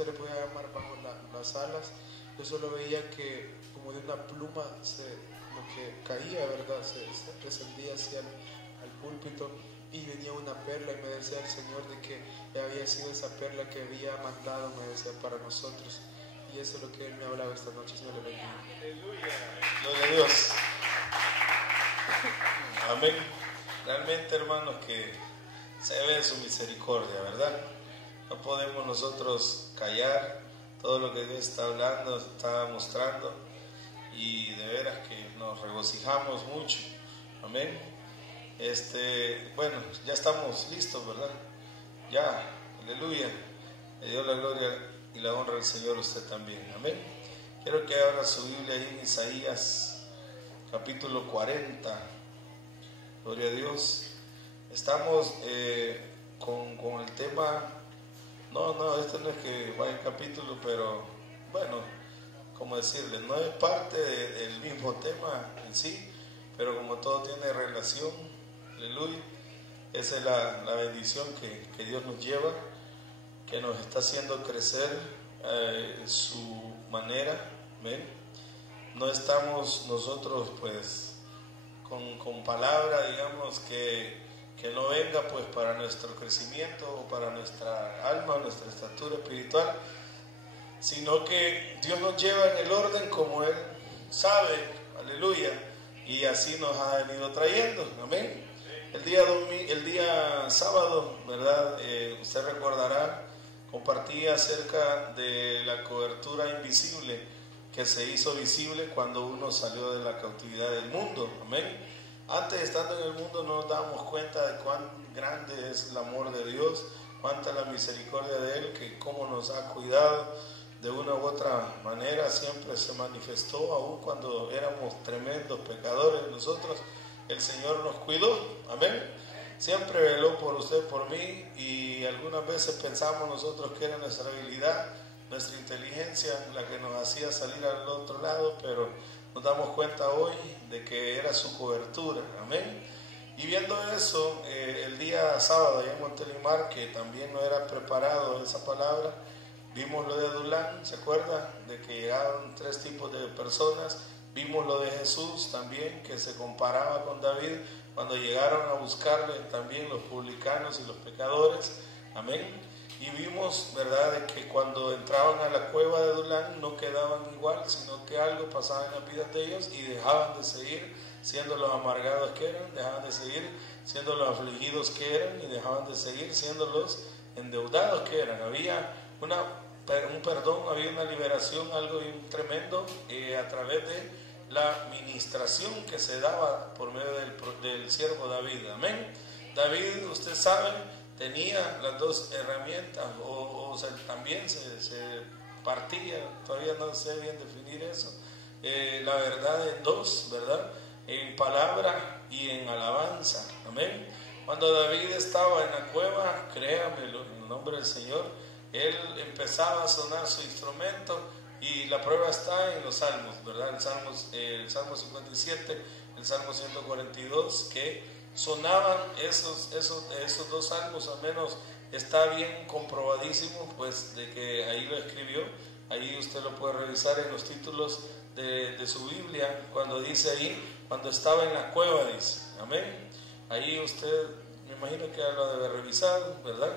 se le podía llamar, bajo las alas. Yo solo veía que como de una pluma como que caía, ¿verdad? Se descendía hacia al púlpito y venía una perla, y me decía el Señor de que había sido esa perla que había mandado, me decía, para nosotros. Y eso es lo que Él me ha hablado esta noche. Señor, le bendiga. Aleluya. Gloria a Dios. Amén. Realmente, hermanos, que se ve su misericordia, ¿verdad? No podemos nosotros callar todo lo que Dios está hablando, está mostrando, y de veras que nos regocijamos mucho. Amén. Bueno, ya estamos listos, ¿verdad? Ya, aleluya. Le dio la gloria y la honra al Señor a usted también. Amén. Quiero que abra su Biblia ahí en Isaías capítulo 40. Gloria a Dios. Estamos con el tema. No, esto no es que vaya en capítulo, pero bueno, como decirle, no es parte del mismo tema en sí, pero como todo tiene relación, aleluya, esa es la bendición que Dios nos lleva, que nos está haciendo crecer su manera. ¿Ven? No estamos nosotros pues con palabra, digamos, que no venga pues para nuestro crecimiento o para nuestra alma, nuestra estatura espiritual, sino que Dios nos lleva en el orden como Él sabe, aleluya, y así nos ha venido trayendo. Amén. El día sábado, ¿verdad? Usted recordará, compartí acerca de la cobertura invisible que se hizo visible cuando uno salió de la cautividad del mundo. Amén. Antes, estando en el mundo, no nos dábamos cuenta de cuán grande es el amor de Dios, cuánta la misericordia de Él, que cómo nos ha cuidado de una u otra manera, siempre se manifestó, aun cuando éramos tremendos pecadores nosotros. El Señor nos cuidó. Amén. Siempre veló por usted, por mí, y algunas veces pensamos nosotros que era nuestra habilidad, nuestra inteligencia la que nos hacía salir al otro lado, pero nos damos cuenta hoy de que era su cobertura. Amén. Y viendo eso, el día sábado allá en Montelimar, que también no era preparado esa palabra, vimos lo de Adulán, ¿se acuerda? De que llegaron 3 tipos de personas. Vimos lo de Jesús también, que se comparaba con David cuando llegaron a buscarle también los publicanos y los pecadores. Amén. Y vimos, ¿verdad?, de que cuando entraban a la cueva de Adulán no quedaban igual, sino que algo pasaba en las vidas de ellos y dejaban de seguir siendo los amargados que eran, dejaban de seguir siendo los afligidos que eran, y dejaban de seguir siendo los endeudados que eran. Había un perdón, había una liberación, algo bien tremendo a través de la ministración que se daba por medio del siervo David. Amén. David, usted sabe, tenía las 2 herramientas, o sea, también se partía, todavía no sé bien definir eso, la verdad en 2, ¿verdad? En palabra y en alabanza. Amén. Cuando David estaba en la cueva, créamelo, en el nombre del Señor, él empezaba a sonar su instrumento, y la prueba está en los salmos, ¿verdad? El Salmo 57, el Salmo 142, que sonaban esos 2 salmos, al menos está bien comprobadísimo, pues, de que ahí lo escribió. Ahí usted lo puede revisar en los títulos de su Biblia, cuando dice ahí, cuando estaba en la cueva, dice. Amén. Ahí usted, me imagino que lo debe revisar, ¿verdad?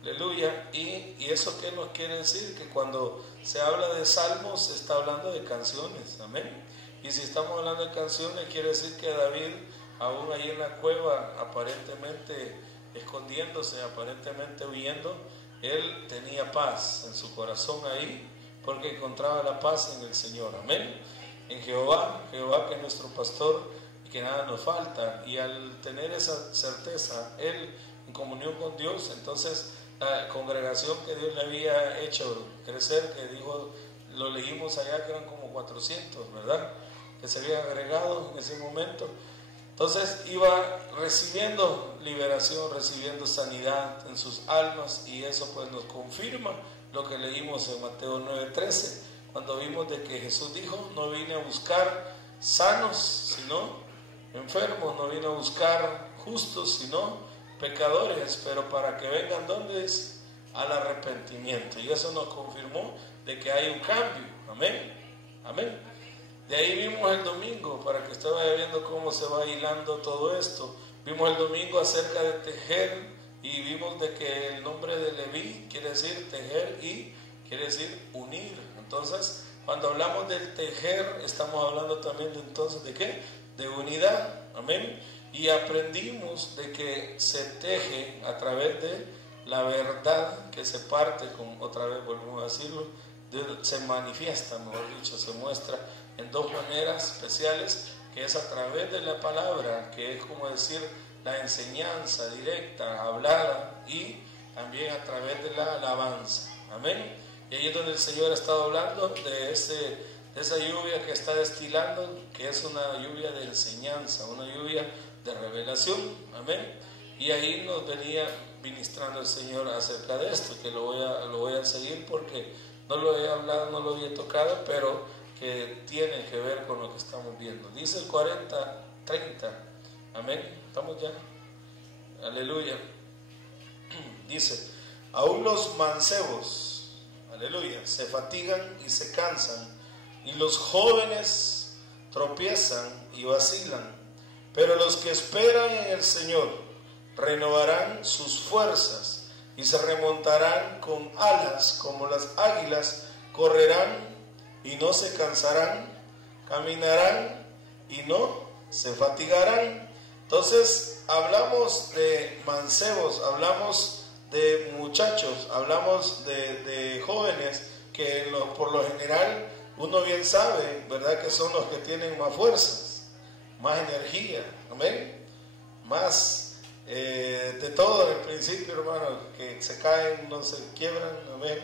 Aleluya. ¿Y eso qué nos quiere decir? Que cuando se habla de salmos se está hablando de canciones. Amén. Y si estamos hablando de canciones, quiere decir que David, aún ahí en la cueva, aparentemente escondiéndose, aparentemente huyendo, él tenía paz en su corazón ahí, porque encontraba la paz en el Señor. Amén. En Jehová que es nuestro pastor y que nada nos falta. Y al tener esa certeza, él en comunión con Dios, entonces la congregación que Dios le había hecho crecer, que dijo, lo leímos allá, que eran como 400, ¿verdad?, que se habían agregado en ese momento. Entonces iba recibiendo liberación, recibiendo sanidad en sus almas, y eso pues nos confirma lo que leímos en Mateo 9:13, cuando vimos de que Jesús dijo, no vine a buscar sanos, sino enfermos, no vine a buscar justos, sino pecadores, pero para que vengan, ¿dónde es? al arrepentimiento. Y eso nos confirmó de que hay un cambio. Amén. Amén. De ahí vimos el domingo, para que usted vaya viendo cómo se va hilando todo esto. Vimos el domingo acerca de tejer y vimos de que el nombre de Leví quiere decir tejer y quiere decir unir. Entonces, cuando hablamos del tejer, estamos hablando también de entonces de ¿qué? De unidad. Amén. Y aprendimos de que se teje a través de la verdad que se parte, con, otra vez volvemos a decirlo, se manifiesta, mejor dicho, se muestra en dos maneras especiales, que es a través de la palabra, que es como decir la enseñanza directa, hablada, y también a través de la alabanza. Amén. Y ahí es donde el Señor ha estado hablando de esa lluvia que está destilando, que es una lluvia de enseñanza, una lluvia de revelación. Amén. Y ahí nos venía ministrando el Señor acerca de esto, que lo voy a seguir porque no lo he hablado, no lo había tocado, pero que tiene que ver con lo que estamos viendo. Dice el 40:30. Amén. ¿Estamos ya? Aleluya. Dice, aún los mancebos, aleluya, se fatigan y se cansan, y los jóvenes tropiezan y vacilan, pero los que esperan en el Señor renovarán sus fuerzas y se remontarán con alas como las águilas, correrán y no se cansarán, caminarán y no se fatigarán. Entonces hablamos de mancebos, hablamos de muchachos, hablamos de jóvenes que por lo general uno bien sabe, ¿verdad?, que son los que tienen más fuerzas, más energía, amén, más de todo en el principio, hermano, que se caen, no se quiebran, amén,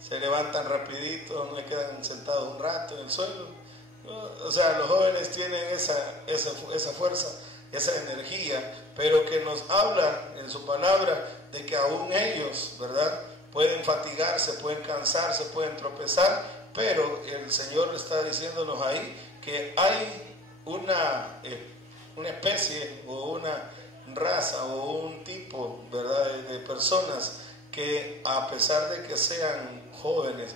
se levantan rapidito, no quedan sentados un rato en el suelo. O sea, los jóvenes tienen esa fuerza, esa energía, pero que nos habla en su palabra de que aún ellos, ¿verdad?, pueden fatigarse, pueden cansarse, pueden tropezar, pero el Señor está diciéndonos ahí que hay una especie o una raza o un tipo, ¿verdad?, de personas que, a pesar de que sean jóvenes,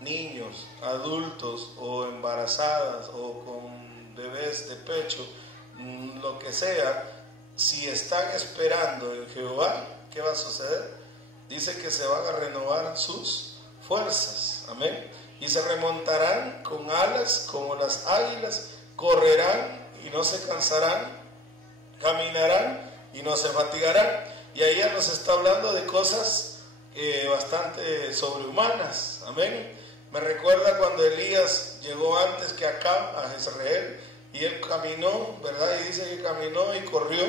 niños, adultos o embarazadas o con bebés de pecho, lo que sea, si están esperando en Jehová, ¿qué va a suceder? Dice que se van a renovar sus fuerzas, amén, y se remontarán con alas como las águilas, correrán y no se cansarán, caminarán y no se fatigarán. Y ahí ya nos está hablando de cosas bastante sobrehumanas, amén. Me recuerda cuando Elías llegó antes que Acab a Jezreel, y él caminó, ¿verdad? Y dice que caminó y corrió,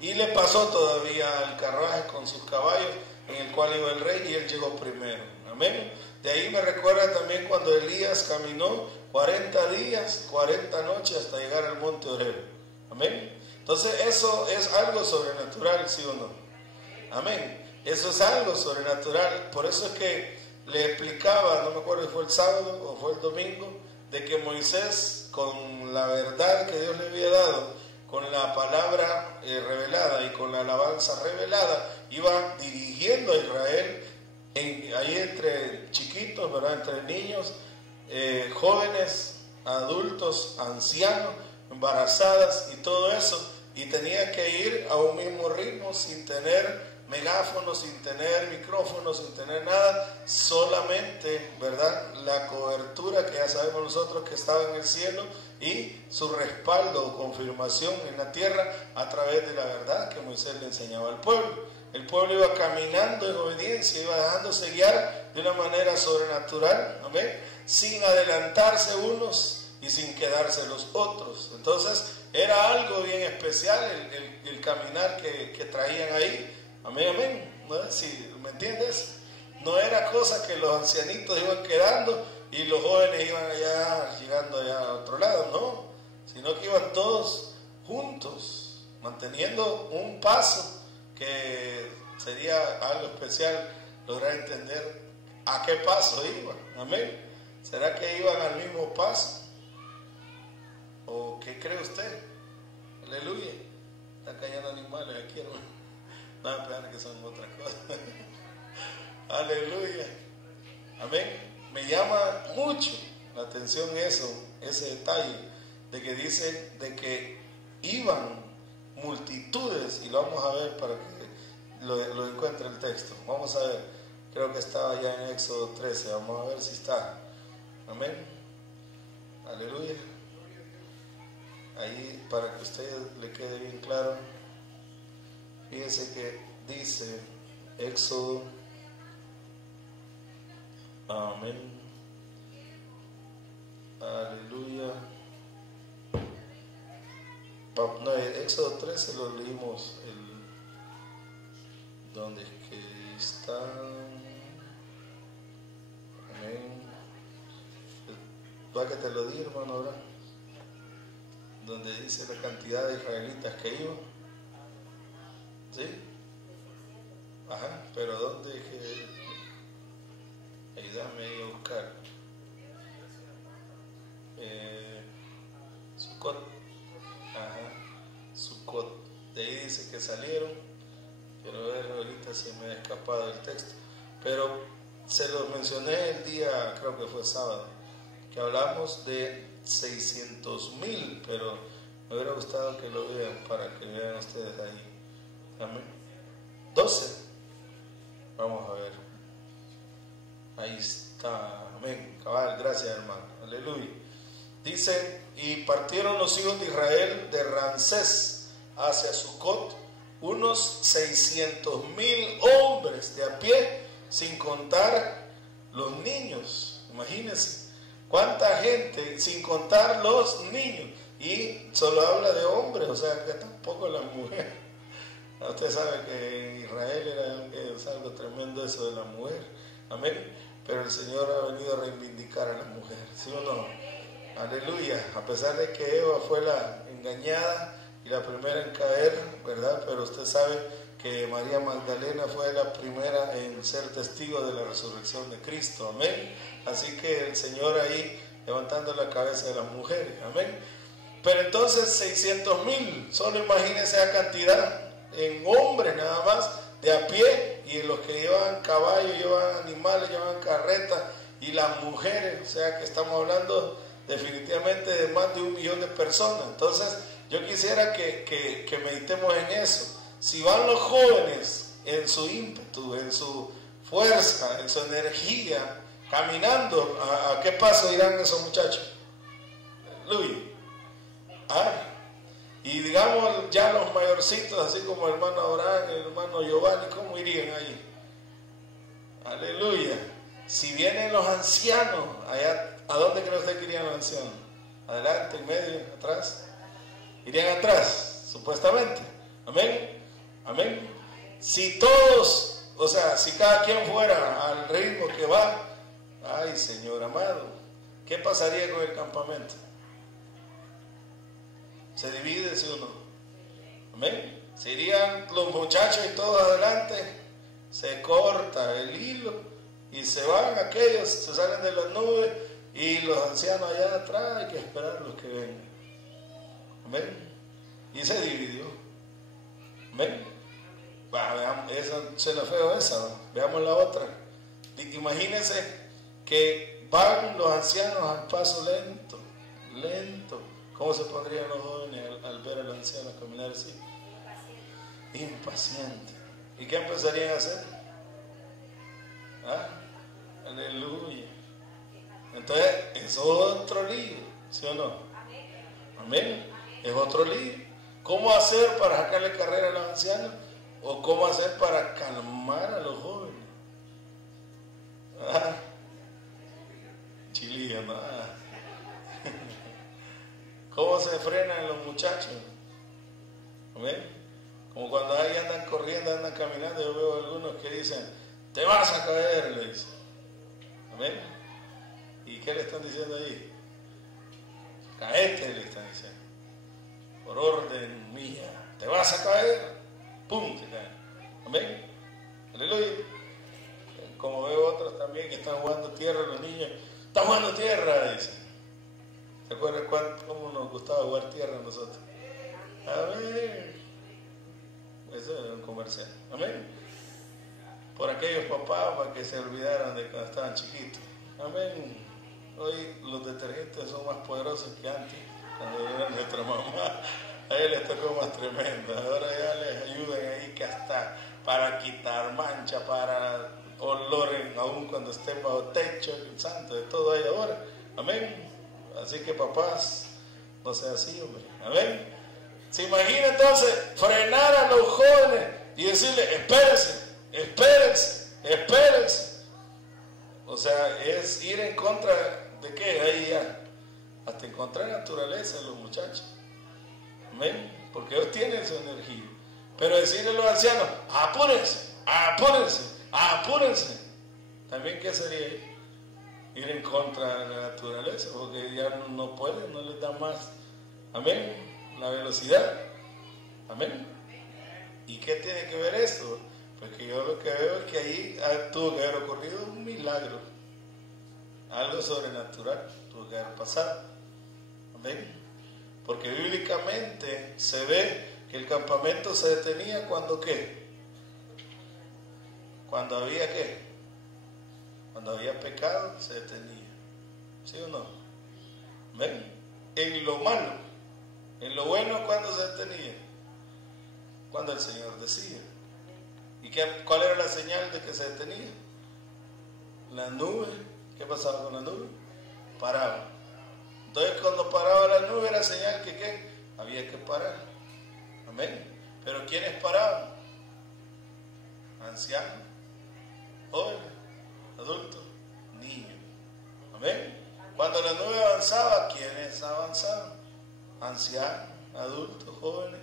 y le pasó todavía el carruaje con sus caballos en el cual iba el rey, y él llegó primero, amén. De ahí me recuerda también cuando Elías caminó 40 días, 40 noches hasta llegar al monte Oreb, amén. Entonces eso es algo sobrenatural, ¿sí o no? Amén. Eso es algo sobrenatural. Por eso es que le explicaba, no me acuerdo si fue el sábado o fue el domingo, de que Moisés, con la verdad que Dios le había dado, con la palabra revelada y con la alabanza revelada, iba dirigiendo a Israel ahí entre chiquitos, ¿verdad?, entre niños, jóvenes, adultos, ancianos, embarazadas y todo eso, y tenía que ir a un mismo ritmo sin tener megáfonos, sin tener micrófonos, sin tener nada, solamente, ¿verdad?, la cobertura que ya sabemos nosotros que estaba en el cielo y su respaldo o confirmación en la tierra a través de la verdad que Moisés le enseñaba al pueblo. El pueblo iba caminando en obediencia, iba dejándose guiar de una manera sobrenatural, amén, sin adelantarse unos y sin quedarse los otros. Entonces era algo bien especial el caminar que traían ahí. Amén, amén. ¿No? Si me entiendes, no era cosa que los ancianitos iban quedando y los jóvenes iban allá, llegando allá a otro lado, no, sino que iban todos juntos, manteniendo un paso que sería algo especial lograr entender a qué paso iban. Amén. ¿Será que iban al mismo paso? ¿O qué cree usted? Aleluya. Están cayendo animales aquí, hermano. No, espera, que son otras cosas. Aleluya. Amén. Me llama mucho la atención eso, ese detalle, de que dice de que iban multitudes, y lo vamos a ver para que lo encuentre el texto. Vamos a ver, creo que estaba ya en Éxodo 13, vamos a ver si está. Amén. Aleluya. Ahí, para que a usted le quede bien claro, fíjese que dice Éxodo, amén, aleluya. No, Éxodo 13 lo leímos, ¿dónde es que está? Amén. Va que te lo di, hermano, ahora, donde dice la cantidad de israelitas que iban, ¿sí? Ajá, pero ¿dónde es que? Ayúdame ahí a buscar. Sucot. Ajá, Sucot. De ahí dice que salieron. Quiero ver, ahorita se me ha escapado el texto. Pero se los mencioné el día, creo que fue sábado, que hablamos de 600,000, pero me hubiera gustado que lo vean para que vean ustedes ahí. Amén. 12. Vamos a ver. Ahí está. Amén. Cabal, gracias, hermano. Aleluya. Dice, y partieron los hijos de Israel de Ramsés hacia Sucot, unos 600,000 hombres de a pie, sin contar los niños. Imagínense cuánta gente, sin contar los niños. Y solo habla de hombres, o sea que tampoco las mujeres. Usted sabe que en Israel es algo tremendo eso de la mujer. Amén. Pero el Señor ha venido a reivindicar a la mujer, ¿sí o no? Aleluya. A pesar de que Eva fue la engañada y la primera en caer, ¿verdad? Pero usted sabe que María Magdalena fue la primera en ser testigo de la resurrección de Cristo. Amén. Así que el Señor ahí levantando la cabeza de las mujeres. Amén. Pero entonces 600,000, solo imagínense la cantidad en hombres nada más, de a pie, y los que llevan caballos, llevan animales, llevan carretas, y las mujeres, o sea que estamos hablando definitivamente de más de 1,000,000 de personas. Entonces yo quisiera que meditemos en eso. Si van los jóvenes en su ímpetu, en su fuerza, en su energía, caminando, ¿a qué paso irán esos muchachos? Aleluya. Y digamos ya los mayorcitos, así como el hermano Abraham, el hermano Giovanni, ¿cómo irían ahí? Aleluya. Si vienen los ancianos, allá, ¿a dónde cree usted que irían los ancianos? ¿Adelante, en medio, atrás? Irían atrás, supuestamente. Amén. Amén. Si todos, o sea, si cada quien fuera al ritmo que va, ay, Señor amado, ¿qué pasaría con el campamento? ¿Se divide, sí o no? Amén. Se irían los muchachos y todos adelante, se corta el hilo y se van aquellos, se salen de las nubes, y los ancianos allá atrás hay que esperar los que vengan. Amén. Y se dividió. Amén. Veamos, esa suena feo esa, ¿no? Veamos la otra. Imagínense que van los ancianos al paso lento, lento. ¿Cómo se pondrían los jóvenes al ver a los ancianos caminar así? Impaciente. ¿Y qué empezarían a hacer? Aleluya. Entonces es otro lío, ¿sí o no? Amén. Es otro lío. ¿Cómo hacer para sacarle carrera a los ancianos? ¿O cómo hacer para calmar a los jóvenes? Chilillo, ¿no? ¿Cómo se frenan los muchachos? ¿Amén? Como cuando ahí andan corriendo, andan caminando, yo veo algunos que dicen, te vas a caer, le dicen. ¿Amén? ¿Y qué le están diciendo ahí? Caete, le están diciendo. Por orden mía, te vas a caer. ¡Pum! Te cae. ¿Amén? Aleluya. Como veo otros también que están jugando tierra, los niños, están jugando tierra, dicen. ¿Se acuerdan cómo nos gustaba jugar tierra a nosotros? Amén. Eso era un comercial. Amén. por aquellos papás para que se olvidaran de cuando estaban chiquitos. Amén. Hoy los detergentes son más poderosos que antes. Cuando era nuestra mamá, a ellos les tocó más tremendo. Ahora ya les ayudan ahí que hasta para quitar mancha, para olor, aún cuando estén bajo techo, el santo, de todo hay ahora. Amén. Así que papás, no sea así, hombre. Amén. ¿Se imagina entonces frenar a los jóvenes y decirle, espérense, espérense, espérense? O sea, es ir en contra de qué, ahí ya, hasta en contra de la naturaleza de los muchachos. Amén. Porque ellos tienen su energía. Pero decirle a los ancianos, apúrense, apúrense, apúrense. También, ¿qué sería ir en contra de la naturaleza? Porque ya no pueden, no les da más. Amén. La velocidad. Amén. ¿Y qué tiene que ver esto? Pues que yo lo que veo es que ahí tuvo que haber ocurrido un milagro. Algo sobrenatural tuvo que haber pasado. Amén. Porque bíblicamente se ve que el campamento se detenía cuando ¿qué? Cuando había ¿qué? Cuando había pecado se detenía. ¿Sí o no? ¿Ven? En lo malo. En lo bueno, ¿cuándo se detenía? Cuando el Señor decía. ¿Y cuál era la señal de que se detenía? La nube. ¿Qué pasaba con la nube? Paraba. Entonces cuando paraba la nube era señal que ¿qué? Había que parar. Amén. Pero ¿quiénes paraban? Ancianos, jóvenes, adultos, niños. Amén. Cuando la nube avanzaba, ¿quiénes avanzaban? Ancianos, adultos, jóvenes,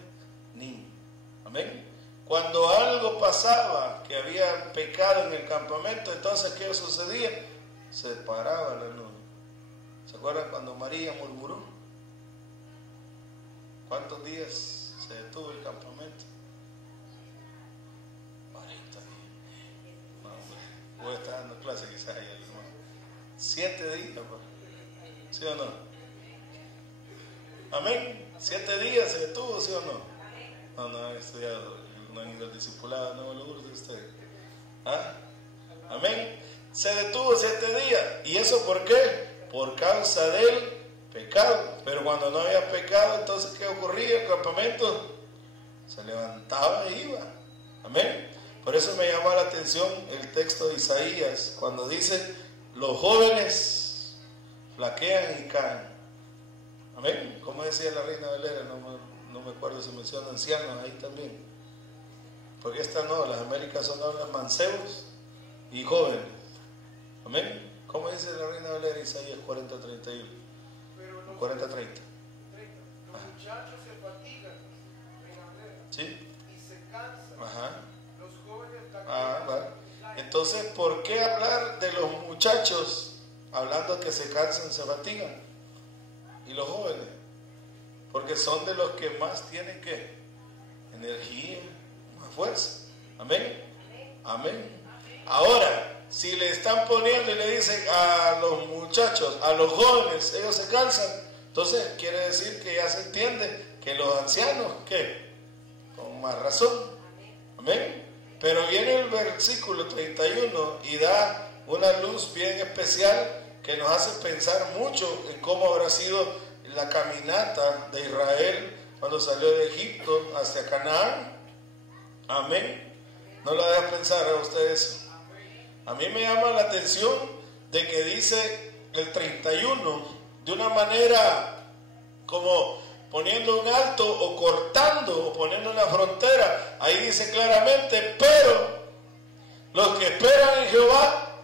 niños. Amén. Cuando algo pasaba, que había pecado en el campamento, entonces ¿qué sucedía? Se paraba la nube. ¿Se acuerdan cuando María murmuró? ¿Cuántos días se detuvo el campamento? 40 días. No, hombre, voy a estar dando clase quizás ahí, hermano. 7 días, pues. ¿Sí o no? Amén. 7 días se detuvo, ¿sí o no? No han estudiado, no han ido al discipulado, no me lo gusta ustedes. ¿Ah? Amén. Se detuvo 7 días. ¿Y eso por qué? Por causa del pecado. Pero cuando no había pecado, entonces ¿qué ocurría? El campamento se levantaba e iba. Amén. Por eso me llama la atención el texto de Isaías, cuando dice, los jóvenes flaquean y caen. Amén. Como decía la Reina Valera, no me acuerdo si menciona ancianos ahí también. Porque estas no, las Américas son ahora mancebos y jóvenes. Amén. ¿Cómo dice la Reina Valera Isaías 40:31? 40:30. Los muchachos se fatigan en la ¿sí? y se cansan. Ajá. Los jóvenes vale. Entonces, ¿por qué hablar de los muchachos hablando que se cansan, se fatigan? ¿Y los jóvenes? Porque son de los que más tienen ¿qué? Energía, más fuerza. Amén. Amén. Ahora, si le están poniendo y le dicen a los muchachos, a los jóvenes, ellos se cansan, entonces quiere decir que ya se entiende que los ancianos, ¿qué? Con más razón. Amén. Pero viene el versículo 31 y da una luz bien especial que nos hace pensar mucho en cómo habrá sido la caminata de Israel cuando salió de Egipto hacia Canaán. Amén. ¿No lo deja pensar a ustedes eso? A mí me llama la atención de que dice el 31 de una manera como poniendo un alto o cortando o poniendo una frontera. Ahí dice claramente, pero los que esperan en Jehová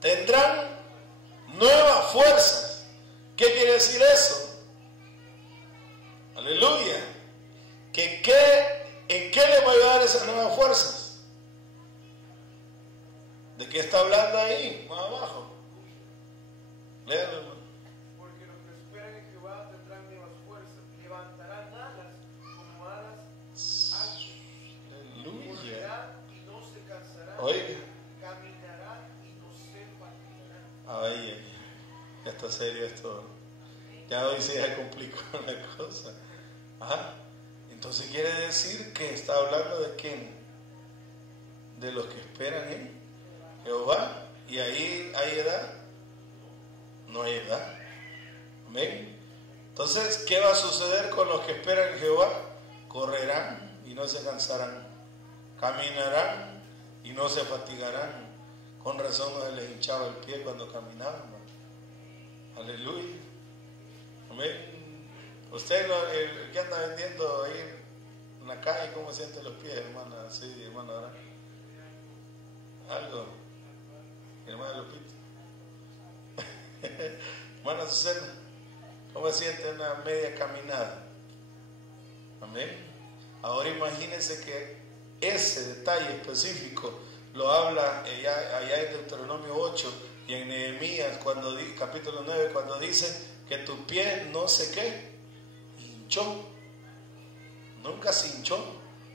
tendrán nuevas fuerzas. ¿Qué quiere decir eso? Aleluya. ¿En qué le va a ayudar esas nuevas fuerzas? ¿De qué está hablando ahí? Más abajo. Léalo, hermano. Porque los que esperan en Jehová tendrán nuevas fuerzas, levantarán alas como alas águilas. Aleluya. Correrán y no se cansarán. Oiga. Caminarán y no se fatigarán. Ay, ya está serio esto. Ya hoy sí se complicó la cosa. Ajá. Entonces quiere decir que está hablando de quién? de los que esperan en Jehová. Y ahí hay edad. No hay edad. Amén. Entonces, ¿qué va a suceder con los que esperan en Jehová? Correrán y no se cansarán. Caminarán y no se fatigarán. Con razón no se les hinchaba el pie cuando caminaban. Aleluya. Amén. Usted, el que anda vendiendo ahí en la calle, ¿cómo siente los pies, hermana? Sí, hermano, ¿verdad? Algo. Hermana Lupita. Hermana Susana, ¿cómo siente una media caminada? Amén. Ahora imagínense que ese detalle específico lo habla allá en Deuteronomio 8 y en Nehemías, capítulo 9, cuando dice que tu pie no sé qué, hinchó. Nunca se hinchó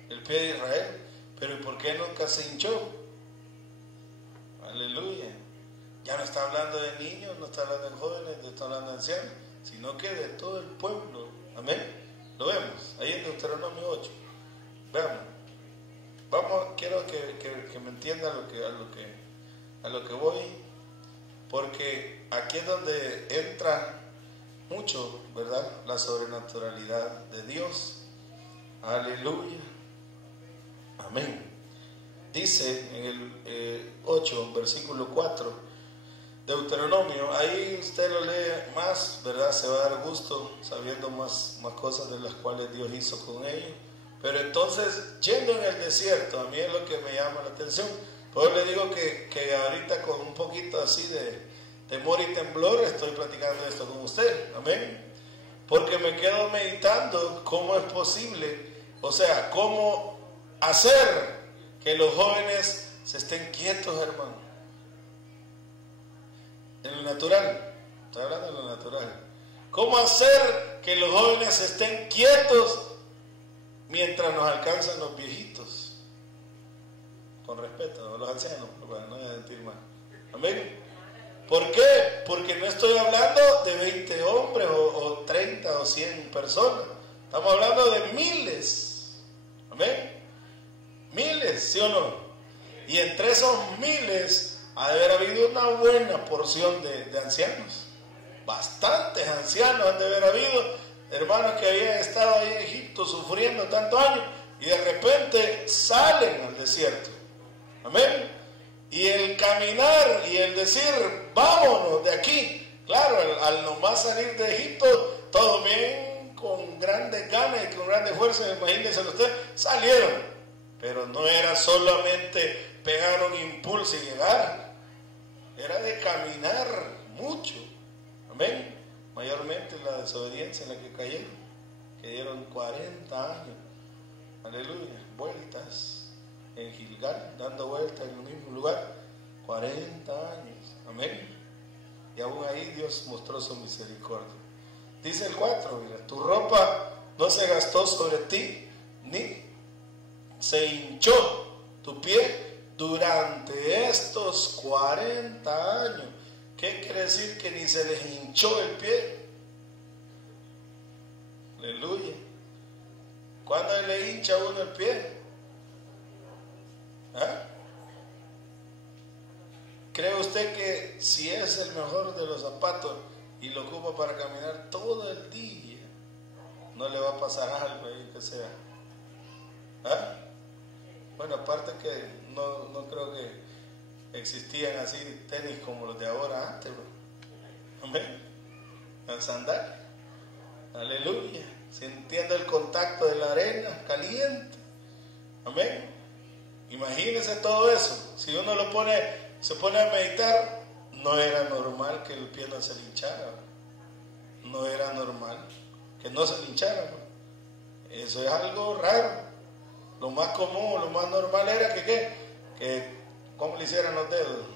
el pie de Israel. Pero ¿y por qué nunca se hinchó? Aleluya. Ya no está hablando de niños, no está hablando de jóvenes, no está hablando de ancianos, sino que de todo el pueblo. Amén. Lo vemos ahí en Deuteronomio 8. Veamos. Vamos, quiero que me entienda a lo que voy, porque aquí es donde entra mucho, ¿verdad? La sobrenaturalidad de Dios. Aleluya. Amén. Dice en el 8, versículo 4, Deuteronomio, ahí usted lo lee más, ¿verdad? Se va a dar gusto sabiendo más cosas de las cuales Dios hizo con ellos. Pero entonces, yendo en el desierto, a mí es lo que me llama la atención. Pues le digo que ahorita con un poquito así de temor y temblor estoy platicando esto con usted. Amén. Porque me quedo meditando cómo es posible, o sea, cómo hacer que los jóvenes se estén quietos, hermano. En lo natural, estoy hablando de lo natural. ¿Cómo hacer que los jóvenes estén quietos mientras nos alcanzan los viejitos? Con respeto, los ancianos, para no sentir mal. Amén. ¿Por qué? Porque no estoy hablando de 20 hombres o 30 o 100 personas. Estamos hablando de miles. Amén. Miles, ¿sí o no? Y entre esos miles ha de haber habido una buena porción de ancianos. Bastantes ancianos han de haber habido, hermanos que habían estado ahí en Egipto sufriendo tantos años y de repente salen al desierto. Amén. Y el caminar y el decir, vámonos de aquí. Claro, al nomás salir de Egipto, todo bien, con grandes ganas y con grandes fuerzas, imagínense ustedes, salieron. Pero no era solamente pegar un impulso y llegar. Era de caminar mucho. Amén. Mayormente la desobediencia en la que cayeron, que dieron 40 años. Aleluya. Vueltas en Gilgal, dando vueltas en el mismo lugar. 40 años. Amén. Y aún ahí Dios mostró su misericordia. Dice el 4, mira, tu ropa no se gastó sobre ti, ni se hinchó tu pie durante estos 40 años. ¿Qué quiere decir? Que ni se les hinchó el pie. Aleluya. ¿Cuándo le hincha a uno el pie? ¿Ah? ¿Cree usted que si es el mejor de los zapatos y lo ocupa para caminar todo el día, no le va a pasar algo ahí que sea? ¿Ah? Bueno, aparte que no creo que existían así tenis como los de ahora antes, ¿no? Amén. En sandalias. Aleluya. Sintiendo el contacto de la arena caliente. Amén. Imagínense todo eso. Si uno se pone a meditar, no era normal que el pie no se le hinchara. No era normal que no se le hinchara. Eso es algo raro. Lo más común, lo más normal era que ¿cómo le hicieran los dedos?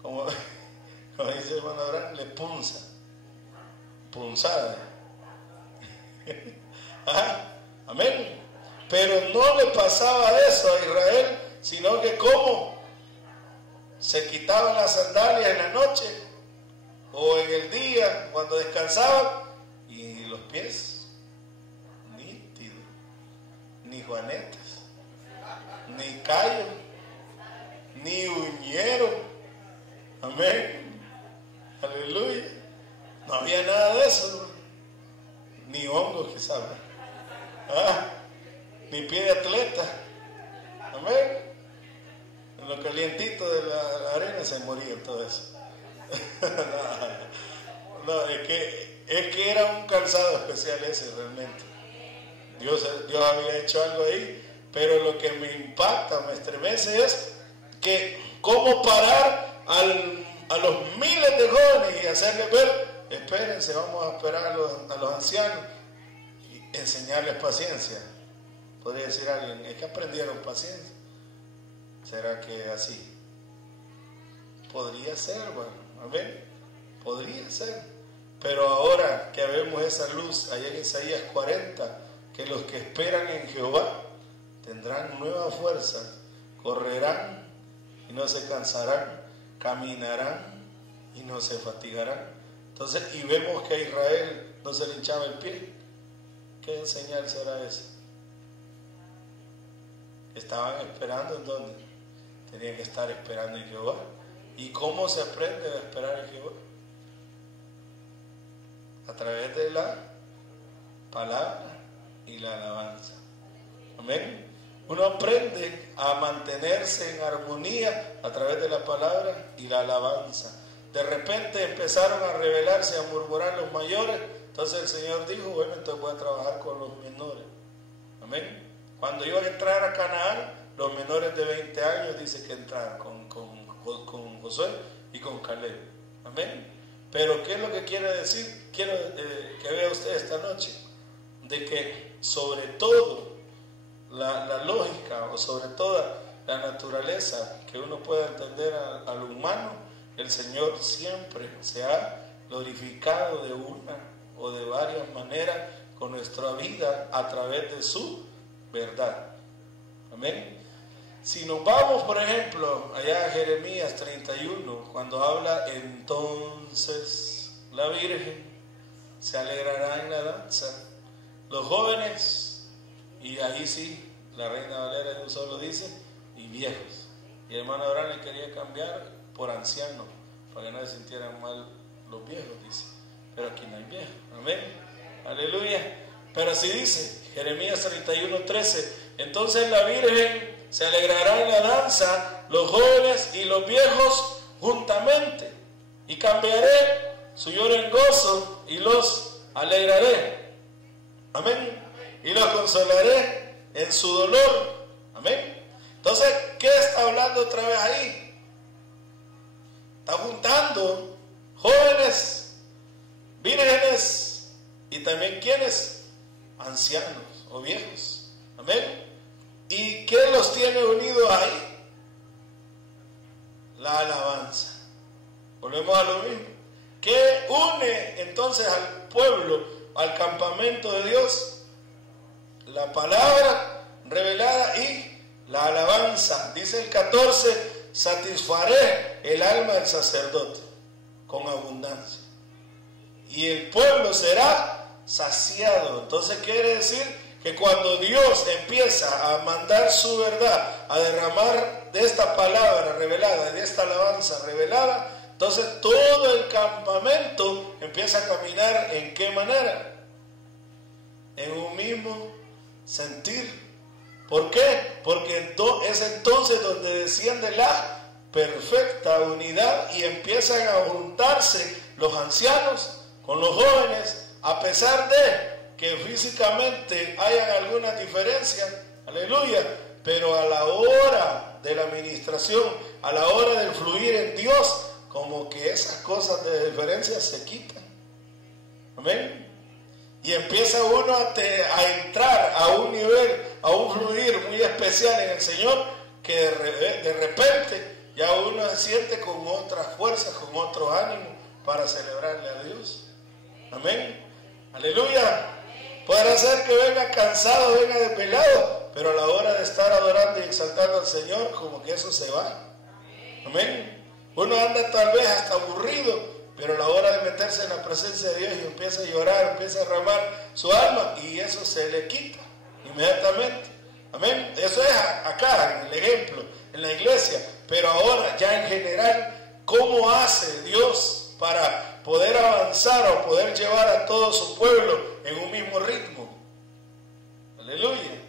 Como dice el hermano Abraham, le punzada. ¿Ah? Amén. Pero no le pasaba eso a Israel, sino que como se quitaban las sandalias en la noche o en el día cuando descansaban y los pies nítidos, ni juanetas, ni callo, ni uñero. Amén. Aleluya. No había nada de eso, hermano. Ni hongos, quizás. Ni pie de atleta. Amén. En lo calientito de la arena se moría todo eso. No, es que era un calzado especial ese realmente. Dios había hecho algo ahí, pero lo que me impacta, me estremece es que cómo parar a los miles de jóvenes y hacerles ver, espérense, vamos a esperar a los ancianos y enseñarles paciencia. Podría decir alguien, es que aprendieron paciencia. ¿Será que así? Podría ser, bueno, amén. Podría ser. Pero ahora que vemos esa luz allá en Isaías 40, que los que esperan en Jehová tendrán nueva fuerza, correrán y no se cansarán, caminarán y no se fatigarán. Entonces, y vemos que a Israel no se le hinchaba el pie. ¿Qué señal será esa? Estaban esperando en dónde? Tenían que estar esperando en Jehová. ¿Y cómo se aprende a esperar en Jehová? A través de la palabra y la alabanza. Amén. Uno aprende a mantenerse en armonía a través de la palabra y la alabanza. De repente empezaron a rebelarse, a murmurar los mayores. Entonces el Señor dijo, bueno, entonces voy a trabajar con los menores. Amén. Cuando iban a entrar a Canaán, los menores de 20 años dice que entraron con Josué y con Caleb. Amén. Pero ¿qué es lo que quiere decir? Quiero que vea usted esta noche, de que sobre todo la lógica o sobre toda la naturaleza que uno pueda entender a lo humano, el Señor siempre se ha glorificado de una o de varias maneras con nuestra vida a través de su verdad. Amén. Si nos vamos, por ejemplo, allá a Jeremías 31, cuando habla, entonces la Virgen se alegrará en la danza, los jóvenes, y ahí sí, la Reina Valera de un solo dice, y viejos. Y el hermano Abraham le quería cambiar por anciano, para que no se sintieran mal los viejos, dice. Pero aquí no hay viejos. Amén. Aleluya. Pero así dice, Jeremías 31:13, entonces la Virgen se alegrará en la danza, los jóvenes y los viejos juntamente, y cambiaré su lloro en gozo y los alegraré. Amén. Y los consolaré en su dolor. Amén. Entonces, ¿qué está hablando otra vez ahí? Está juntando jóvenes, vírgenes y también quienes, ancianos o viejos. Amén. ¿Y qué los tiene unidos ahí? La alabanza. Volvemos a lo mismo. ¿Qué une entonces al pueblo, al campamento de Dios? La palabra revelada y la alabanza. Dice el 14, satisfaré el alma del sacerdote con abundancia, y el pueblo será saciado. Entonces quiere decir que cuando Dios empieza a mandar su verdad, a derramar de esta palabra revelada, de esta alabanza revelada, entonces todo el campamento empieza a caminar ¿en qué manera? En un mismo sentir. ¿Por qué? Porque es entonces donde desciende la perfecta unidad y empiezan a juntarse los ancianos con los jóvenes, a pesar de que físicamente hayan algunas diferencias, aleluya, pero a la hora de la administración, a la hora del fluir en Dios, como que esas cosas de diferencia se quitan. Amén. Y empieza uno a entrar a un nivel, a un fluir muy especial en el Señor, que de repente ya uno se siente con otras fuerzas, con otro ánimo para celebrarle a Dios. Amén. Aleluya. Podrá ser que venga cansado, venga desvelado, pero a la hora de estar adorando y exaltando al Señor, como que eso se va. Amén. Uno anda tal vez hasta aburrido, pero a la hora de meterse en la presencia de Dios y empieza a llorar, empieza a derramar su alma, y eso se le quita inmediatamente. Amén. Eso es acá, en el ejemplo, en la iglesia. Pero ahora, ya en general, ¿cómo hace Dios para poder avanzar o poder llevar a todo su pueblo en un mismo ritmo? Aleluya.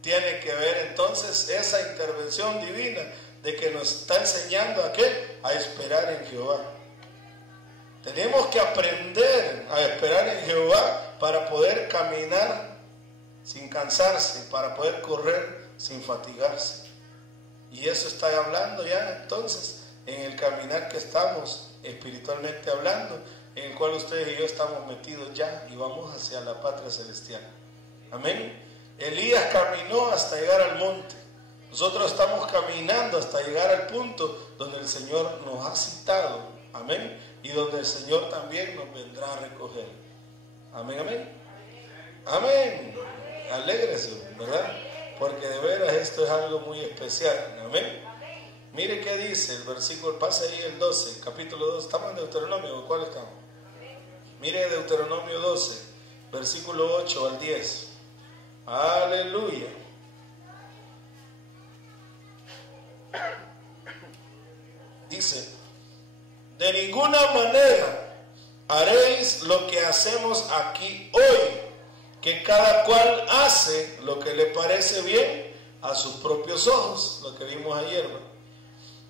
Tiene que ver entonces esa intervención divina de que nos está enseñando ¿a qué? A esperar en Jehová. Tenemos que aprender a esperar en Jehová para poder caminar sin cansarse, para poder correr sin fatigarse. Y eso está hablando ya entonces en el caminar que estamos espiritualmente hablando, en el cual ustedes y yo estamos metidos ya y vamos hacia la patria celestial. Amén. Elías caminó hasta llegar al monte. Nosotros estamos caminando hasta llegar al punto donde el Señor nos ha citado. Amén. Y donde el Señor también nos vendrá a recoger. Amén, amén. Amén. Alégrese, ¿verdad? Porque de veras esto es algo muy especial. Amén. Mire qué dice el versículo, pasa ahí el 12, capítulo 2. ¿Estamos en Deuteronomio o cuál estamos? Mire Deuteronomio 12, versículo 8 al 10. Aleluya. Dice: de ninguna manera haréis lo que hacemos aquí hoy, que cada cual hace lo que le parece bien a sus propios ojos, lo que vimos ayer, ¿no?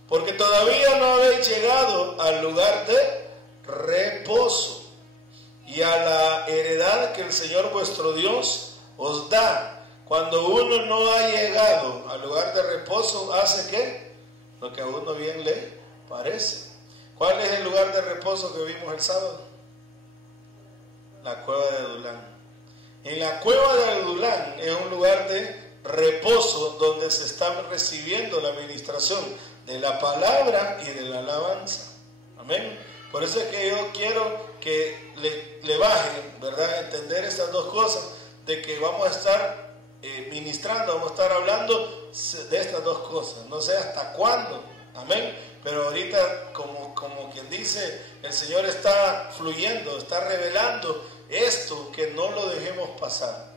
Porque todavía no habéis llegado al lugar de reposo y a la heredad que el Señor vuestro Dios os da. Cuando uno no ha llegado al lugar de reposo, ¿hace qué? Lo que a uno bien le parece. ¿Cuál es el lugar de reposo que vimos el sábado? La cueva de Adulán. En la cueva de Adulán es un lugar de reposo donde se está recibiendo la administración de la palabra y de la alabanza. Amén. Por eso es que yo quiero que le baje, ¿verdad? Entender estas dos cosas, de que vamos a estar ministrando, vamos a estar hablando de estas dos cosas. No sé hasta cuándo. Amén. Pero ahorita, como quien dice, el Señor está fluyendo, está revelando esto, que no lo dejemos pasar.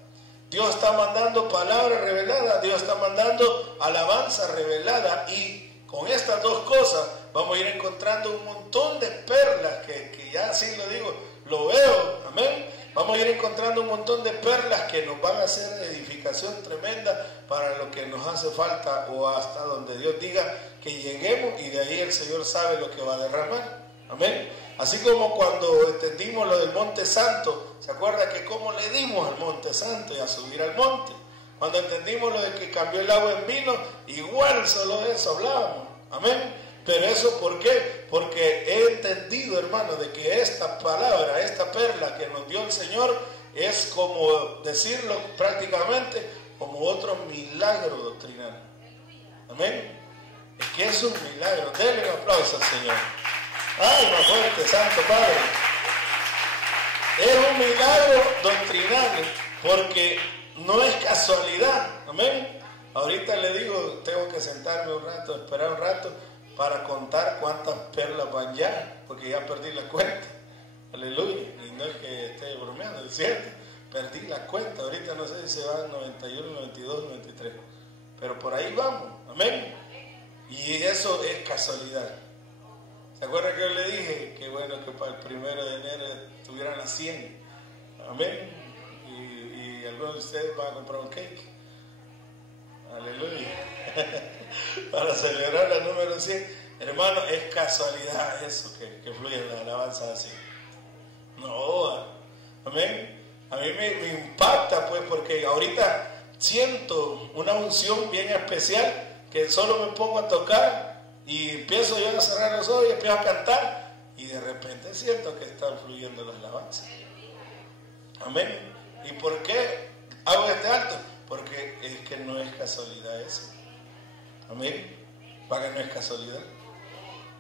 Dios está mandando palabra revelada, Dios está mandando alabanza revelada, y con estas dos cosas vamos a ir encontrando un montón de perlas que ya así lo digo, lo veo, amén. Vamos a ir encontrando un montón de perlas que nos van a hacer edificación tremenda para lo que nos hace falta, o hasta donde Dios diga que lleguemos, y de ahí el Señor sabe lo que va a derramar. Amén. Así como cuando entendimos lo del Monte Santo, ¿se acuerda que cómo le dimos al Monte Santo y a subir al monte? Cuando entendimos lo de que cambió el agua en vino, igual solo de eso hablábamos. Amén. Pero eso, ¿por qué? Porque he entendido, hermano, de que esta palabra, esta perla que nos dio el Señor, es como decirlo prácticamente, como otro milagro doctrinal. Amén. Es que es un milagro. Denle un aplauso al Señor. ¡Ay, más fuerte, Santo Padre! Es un milagro doctrinal, porque no es casualidad. Amén. Ahorita le digo, tengo que sentarme un rato, esperar un rato, para contar cuántas perlas van ya, porque ya perdí la cuenta. Aleluya. Y no es que esté bromeando, es cierto. Perdí la cuenta. Ahorita no sé si se van 91, 92, 93. Pero por ahí vamos. Amén. Y eso es casualidad. ¿Se acuerda que yo le dije que bueno, que para el 1 de enero tuvieran las 100? Amén. Y algunos de ustedes van a comprar un cake. Aleluya. Para celebrar la número 100. Hermano, es casualidad eso que fluye la alabanza así. No, amén. A mí me impacta, pues, porque ahorita siento una unción bien especial, que solo me pongo a tocar y empiezo yo a cerrar los ojos y empiezo a cantar, y de repente siento que están fluyendo las alabanzas. Amén. ¿Y por qué hago este acto? Porque es que no es casualidad eso. Amén. Para que no es casualidad.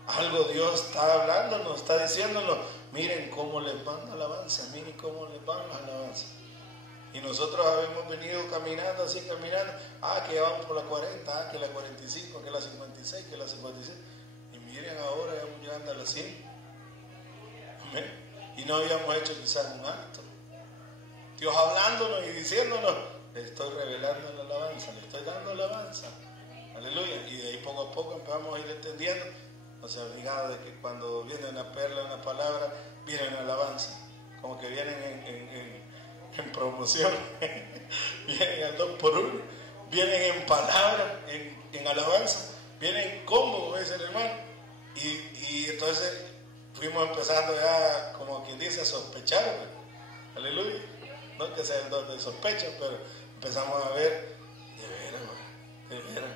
Algo Dios está hablándonos, está diciéndonos, miren cómo les van alabanza, miren cómo les van las alabanzas. Y nosotros habíamos venido caminando así, caminando, que vamos por la 40, que la 45, que la 56, que la 56. Y miren ahora, ya vamos llegando a la 100. Amén. Y no habíamos hecho quizás un acto. Dios hablándonos y diciéndonos, le estoy revelando la alabanza, le estoy dando alabanza. Aleluya. Y de ahí poco a poco empezamos a ir entendiendo. No se ha fijado de que cuando viene una perla, una palabra, viene una alabanza. Como que vienen en promoción, vienen al 2 por 1, vienen en palabra, en alabanza, vienen en combo, como dice el hermano. Y entonces fuimos empezando ya, como quien dice, a sospechar, ¿verdad? Aleluya. No que sea el don de sospecha, pero empezamos a ver, de veras.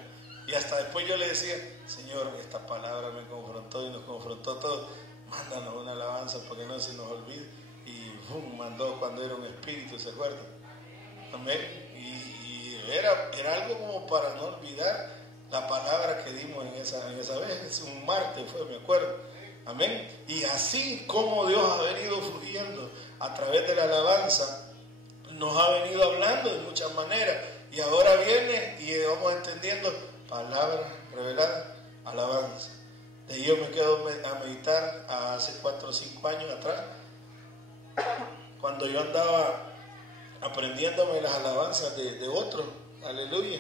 Y hasta después yo le decía, Señor, esta palabra me confrontó y nos confrontó a todos. Mándanos una alabanza porque no se nos olvide. Y mandó cuando era un espíritu, ¿se acuerdan? Amén. Y era algo como para no olvidar la palabra que dimos en esa vez. Es un martes fue, me acuerdo. Amén. Y así como Dios ha venido fluyendo a través de la alabanza, nos ha venido hablando de muchas maneras. Y ahora viene y vamos entendiendo palabra revelada, alabanza. De ahí yo me quedo a meditar hace 4 o 5 años atrás, cuando yo andaba aprendiéndome las alabanzas de otros. Aleluya.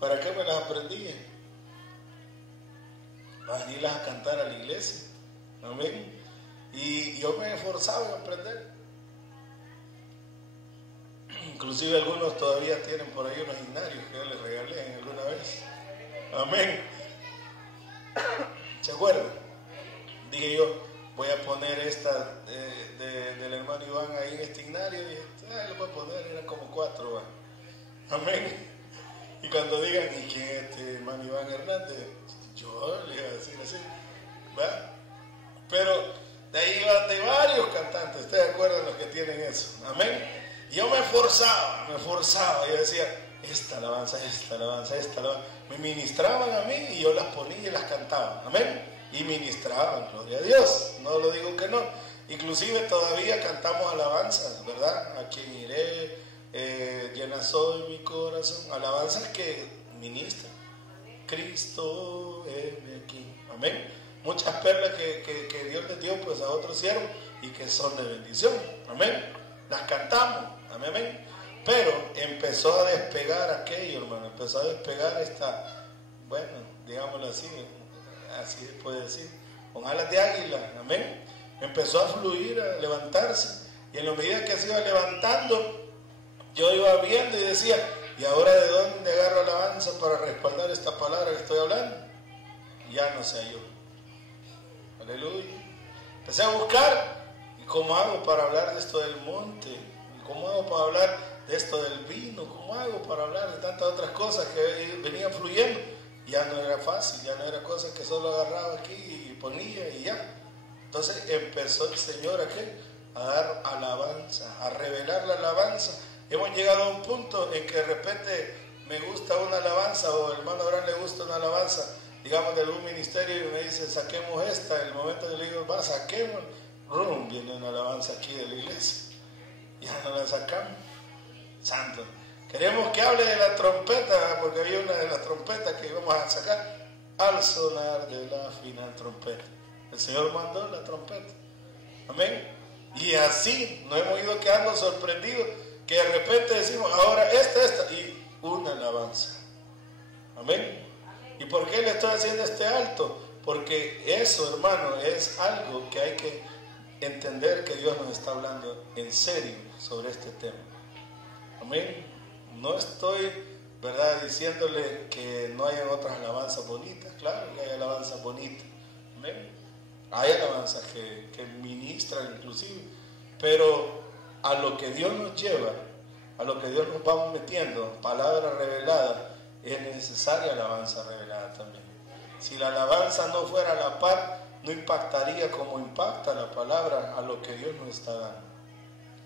¿Para qué me las aprendía? Para irlas a cantar a la iglesia. Amén. Y yo me esforzaba en aprender. Inclusive algunos todavía tienen por ahí unos himnarios que yo les regalé alguna vez. Amén. ¿Se acuerdan? Dije yo, voy a poner esta del hermano Iván ahí en este himnario. Y lo voy a poner, eran como 4. ¿va? Amén. Y cuando digan, ¿y quién es este hermano Iván Hernández? Yo le iba a decir así. ¿Va? Pero de ahí van de varios cantantes. ¿Ustedes acuerdan los que tienen eso? Amén. Y yo me esforzaba. Yo decía, esta alabanza. Me ministraban a mí y yo las ponía y las cantaba. Amén. Y ministraban, gloria a Dios. No lo digo que no. Inclusive todavía cantamos alabanzas, ¿verdad? A quien iré, llena soy mi corazón. Alabanzas que ministran. Cristo, heme aquí. Amén. Muchas perlas que Dios les dio pues a otros siervos y que son de bendición. Amén. Las cantamos. Amén. Pero empezó a despegar aquello, hermano. Empezó a despegar esta, bueno, digámoslo así se puede decir, con alas de águila. Amén. Empezó a fluir, a levantarse. Y en la medida que se iba levantando, yo iba viendo y decía, ¿y ahora de dónde agarro alabanza para respaldar esta palabra que estoy hablando? Ya no sé yo. Aleluya. Empecé a buscar, ¿y cómo hago para hablar de esto del monte? ¿Y cómo hago para hablar de esto del vino? ¿Cómo hago para hablar de tantas otras cosas que venían fluyendo? Ya no era fácil, ya no era cosa que solo agarraba aquí y ponía y ya. Entonces empezó el Señor a dar alabanza, a revelar la alabanza. Hemos llegado a un punto en que de repente me gusta una alabanza, o al hermano Abraham le gusta una alabanza, digamos de algún ministerio, y me dice, saquemos esta. En el momento que le digo, va, saquemos, viene una alabanza aquí de la iglesia. Ya no la sacamos. Santo. Queremos que hable de la trompeta, porque había una de las trompetas que íbamos a sacar. Al sonar de la final trompeta. El Señor mandó la trompeta. Amén. Y así nos hemos ido quedando sorprendidos, que de repente decimos, ahora esta, y una alabanza. Amén. ¿Y por qué le estoy haciendo este alto? Porque eso, hermano, es algo que hay que entender, que Dios nos está hablando en serio sobre este tema. Amén. No estoy, ¿verdad?, diciéndole que no hayan otras alabanzas bonitas. Claro que hay alabanzas bonitas. Amén. Hay alabanzas que ministran inclusive. Pero a lo que Dios nos lleva, a lo que Dios nos va metiendo, palabra revelada, es necesaria alabanza revelada también. Si la alabanza no fuera a la par, no impactaría como impacta la palabra a lo que Dios nos está dando.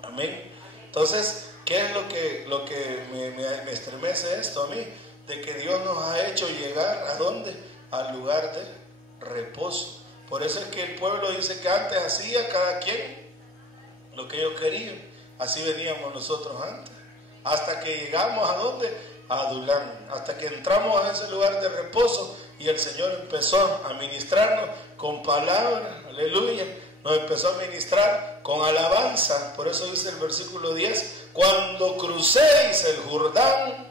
Amén. Entonces, ¿qué es lo que me estremece esto a mí? De que Dios nos ha hecho llegar, ¿a dónde? Al lugar de reposo. Por eso es que el pueblo dice que antes hacía cada quien lo que ellos querían. Así veníamos nosotros antes. Hasta que llegamos, ¿a dónde? A Adulán. Hasta que entramos a ese lugar de reposo y el Señor empezó a ministrarnos con palabras. Aleluya. Nos empezó a ministrar con alabanza. Por eso dice el versículo 10, cuando crucéis el Jordán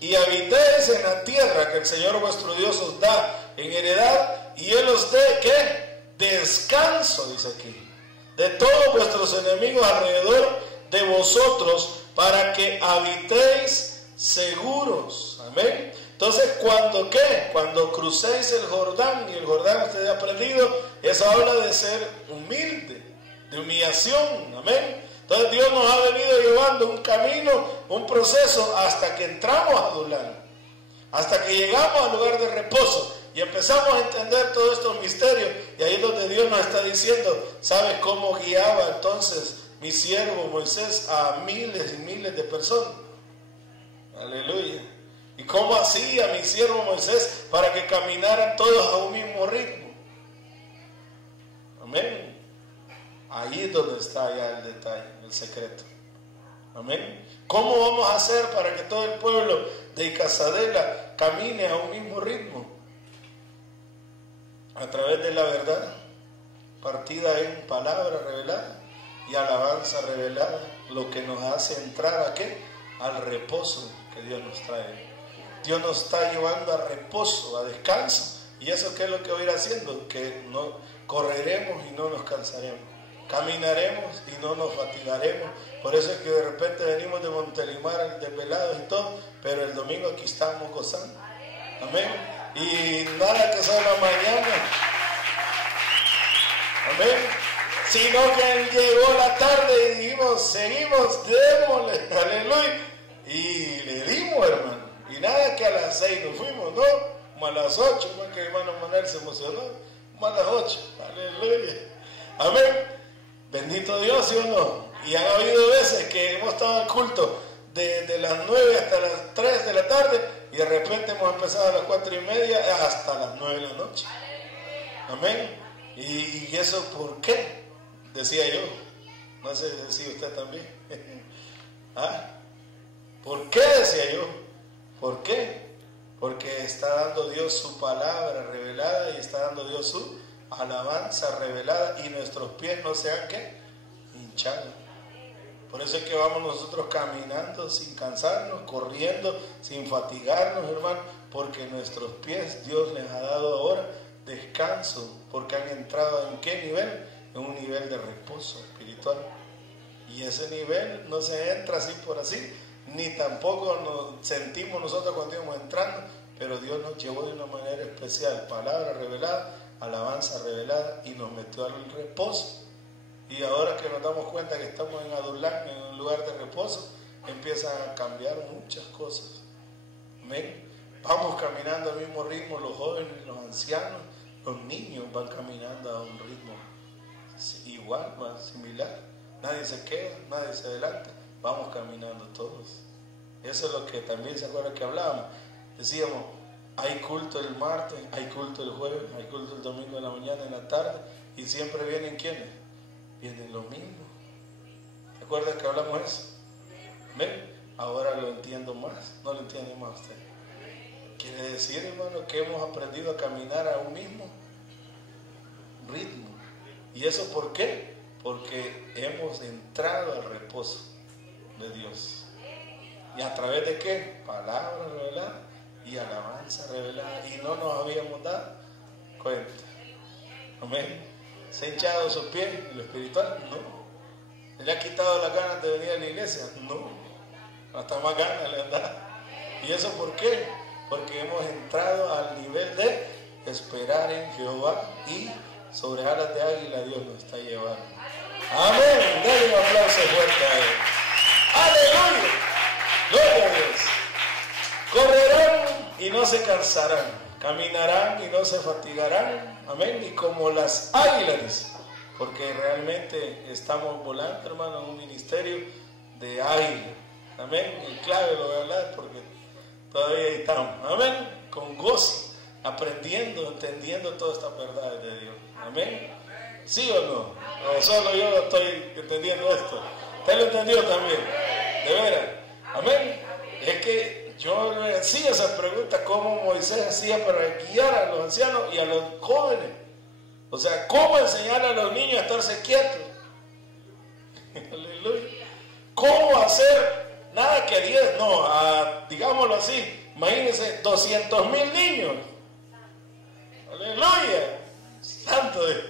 y habitéis en la tierra que el Señor vuestro Dios os da en heredad, y Él os dé, ¿qué? Descanso, dice aquí, de todos vuestros enemigos alrededor de vosotros, para que habitéis seguros. Amén. Entonces, ¿cuándo qué? Cuando crucéis el Jordán, y el Jordán usted ha aprendido, eso habla de ser humilde, de humillación. Amén. Entonces Dios nos ha venido llevando un camino, un proceso, hasta que entramos a Adulán, hasta que llegamos al lugar de reposo y empezamos a entender todos estos misterios. Y ahí es donde Dios nos está diciendo, ¿sabes cómo guiaba entonces mi siervo Moisés a miles y miles de personas? Aleluya. ¿Y cómo hacía mi siervo Moisés para que caminaran todos a un mismo ritmo? Amén. Ahí es donde está ya el detalle, el secreto. Amén. ¿Cómo vamos a hacer para que todo el pueblo de Icazadela camine a un mismo ritmo? A través de la verdad, partida en palabra revelada y alabanza revelada, lo que nos hace entrar ¿a qué? Al reposo que Dios nos trae. Dios nos está llevando a reposo, a descanso. ¿Y eso qué es lo que va a ir haciendo? Que no correremos y no nos cansaremos. Caminaremos y no nos fatigaremos. Por eso es que de repente venimos de Montelimar desvelados y todo, pero el domingo aquí estamos gozando. Amén. Y nada que sea la mañana. Amén. Sino que llegó la tarde y dijimos, seguimos, démosle, aleluya. Y le dimos, hermano. Y nada que a las 6 nos fuimos, ¿no? Como a las 8, más que hermano Manuel se emocionó. Como a las 8, aleluya. Amén. Bendito Dios, ¿sí o no? Y han habido veces que hemos estado en culto de las 9 hasta las 3 de la tarde y de repente hemos empezado a las 4:30 hasta las 9 de la noche. Amén. ¿Y eso por qué? Decía yo. No sé si usted también. ¿Ah? ¿Por qué? Decía yo. ¿Por qué? Porque está dando Dios su palabra revelada y está dando Dios su alabanza revelada y nuestros pies no sean ¿qué? Hinchados. Por eso es que vamos nosotros caminando sin cansarnos, corriendo sin fatigarnos, hermano, porque nuestros pies Dios les ha dado ahora descanso, porque han entrado ¿en qué nivel? En un nivel de reposo espiritual. Y ese nivel no se entra así por así, ni tampoco nos sentimos nosotros cuando íbamos entrando, pero Dios nos llevó de una manera especial, palabra revelada, alabanza revelada, y nos metió al reposo. Y ahora que nos damos cuenta que estamos en Adulán, en un lugar de reposo, empiezan a cambiar muchas cosas. Amén. Vamos caminando al mismo ritmo, los jóvenes, los ancianos, los niños van caminando a un ritmo igual, similar. Nadie se queda, nadie se adelanta, vamos caminando todos. Eso es lo que también se acuerda que hablábamos. Decíamos, hay culto el martes, hay culto el jueves, hay culto el domingo en la mañana, en la tarde, y siempre vienen ¿quiénes? Vienen los mismos. ¿Se acuerdan que hablamos de eso? ¿Ven? Ahora lo entiendo más, no lo entiende más usted. Quiere decir, hermano, que hemos aprendido a caminar a un mismo ritmo. ¿Y eso por qué? Porque hemos entrado al reposo de Dios. ¿Y a través de qué? Palabra revelada y alabanza revelada. Y no nos habíamos dado cuenta. Amén. ¿Se ha hinchado sus pies en lo espiritual? No. ¿Le ha quitado las ganas de venir a la iglesia? No. Hasta más ganas le han dado. ¿Y eso por qué? Porque hemos entrado al nivel de esperar en Jehová y sobre alas de águila Dios nos está llevando. Amén. Dale un aplauso fuerte a Él. Aleluya. Gloria a Dios. Correrán y no se cansarán. Caminarán y no se fatigarán. Amén. Y como las águilas, porque realmente estamos volando, hermano, en un ministerio de águila. Amén. En clave lo voy a hablar porque todavía ahí estamos. Amén. Con gozo, aprendiendo, entendiendo todas estas verdades de Dios. Amén. ¿Sí o no? O solo yo estoy entendiendo esto. ¿Usted lo entendió también? De veras. Amén. Es que yo me hacía esa pregunta, ¿cómo Moisés hacía para guiar a los ancianos y a los jóvenes? O sea, ¿cómo enseñar a los niños a estarse quietos? Aleluya. ¿Cómo hacer? Nada que 10, no, digámoslo así, imagínense 200,000 niños. Aleluya. Santo Dios.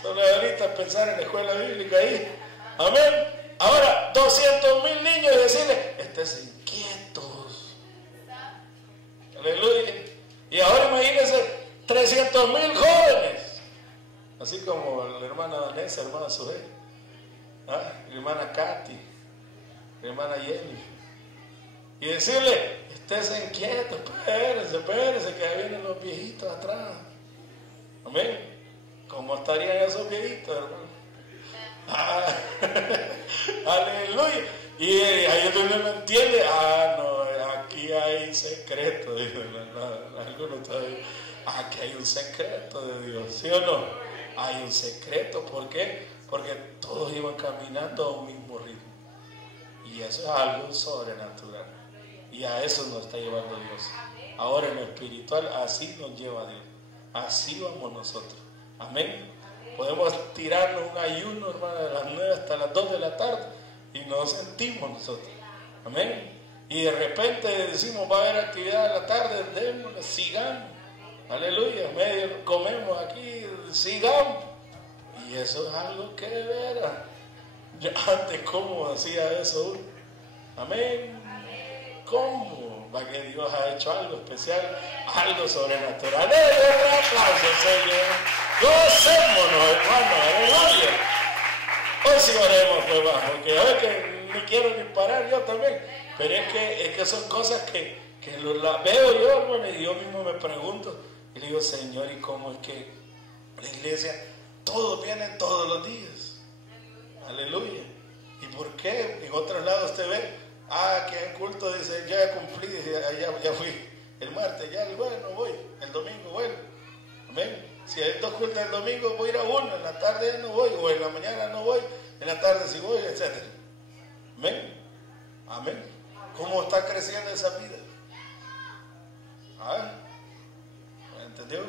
Solo ahorita pensar en la escuela bíblica ahí. Amén. Ahora, 200,000 niños y decirle, estés inquietos. Aleluya. Y ahora imagínense 300,000 jóvenes. Así como la hermana Vanessa, la hermana Zoe, la hermana Katy, la hermana Jenny. Y decirle, estés inquieto, espérese, que ahí vienen los viejitos atrás. Amén. ¿Cómo estarían esos viejitos, hermano? Aleluya. Y ahí es donde uno entiende, no, aquí hay secreto. Algunos todavía, aquí hay un secreto de Dios, ¿sí o no? Hay un secreto, ¿por qué? Porque todos iban caminando a un mismo ritmo. Y eso es algo sobrenatural. Y a eso nos está llevando Dios. Ahora en lo espiritual, así nos lleva Dios. Así vamos nosotros. Amén. Podemos tirarnos un ayuno, hermano, de las 9 hasta las 2 de la tarde y nos sentimos nosotros. Amén. Y de repente decimos, va a haber actividad a la tarde, démosle, sigamos. Aleluya. Medio comemos aquí, sigamos. Y eso es algo que de veras. Yo antes, ¿cómo hacía eso uno? Amén. ¿Cómo? Va que Dios ha hecho algo especial, algo sobrenatural. Un aplauso, Señor. Gocémonos, hermano. Aleluya. Hoy sí oremos, pues bajo, porque a ver que ni quiero ni parar yo también. Pero es que son cosas que las veo yo, hermano, y yo mismo me pregunto. Y le digo, Señor, ¿y cómo es que la iglesia, todos vienen todos los días? Aleluya. ¿Y por qué? En otros lados usted ve, que en culto dice, ya cumplí, ya fui el martes, ya bueno, voy, el domingo vuelvo. Amén. Si hay 2 cultos el domingo, voy a ir a uno, en la tarde no voy, o en la mañana no voy, en la tarde sí voy, etc. Amén. Amén. ¿Cómo está creciendo esa vida? ¿Entendió?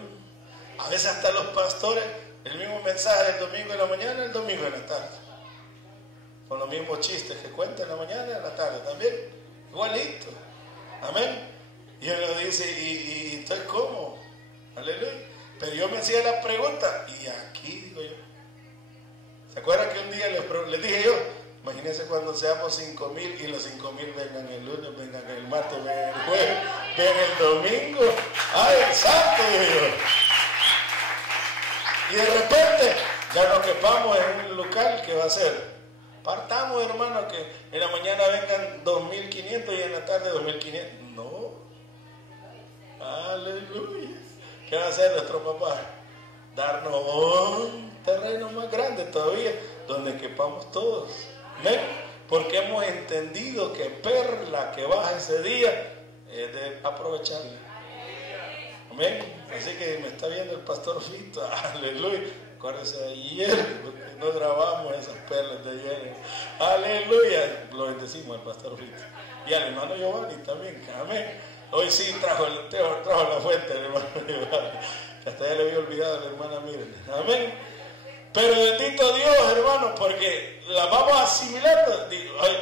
A veces hasta los pastores, el mismo mensaje el domingo en la mañana, el domingo en la tarde. Con los mismos chistes que cuentan en la mañana y en la tarde también. Igualito. Amén. Y uno dice, ¿y entonces cómo? Aleluya. Pero yo me hacía la pregunta, y aquí digo yo. ¿Se acuerdan que un día les dije yo? Imagínense cuando seamos 5,000 y los 5,000 vengan el lunes, vengan el martes, vengan el jueves, vengan el domingo. ¡Ay, santo Dios! Y de repente ya nos quepamos en un local que va a ser. Partamos, hermano, que en la mañana vengan 2,500 y en la tarde 2,500. No. Aleluya. ¿Qué va a hacer nuestro papá? Darnos un terreno más grande todavía, donde quepamos todos. ¿Ven? Porque hemos entendido que perla que baja ese día es de aprovecharla. Amén. Así que me está viendo el pastor Fito. Aleluya. Acuérdense de ayer, no grabamos esas perlas de ayer. Aleluya. Lo bendecimos al pastor Fito. Y al hermano Giovanni también. Amén. Hoy sí trajo la fuente el hermano Giovanni. Hasta ya le había olvidado a la hermana Miren. Amén. Pero bendito Dios, hermano, porque la vamos asimilando.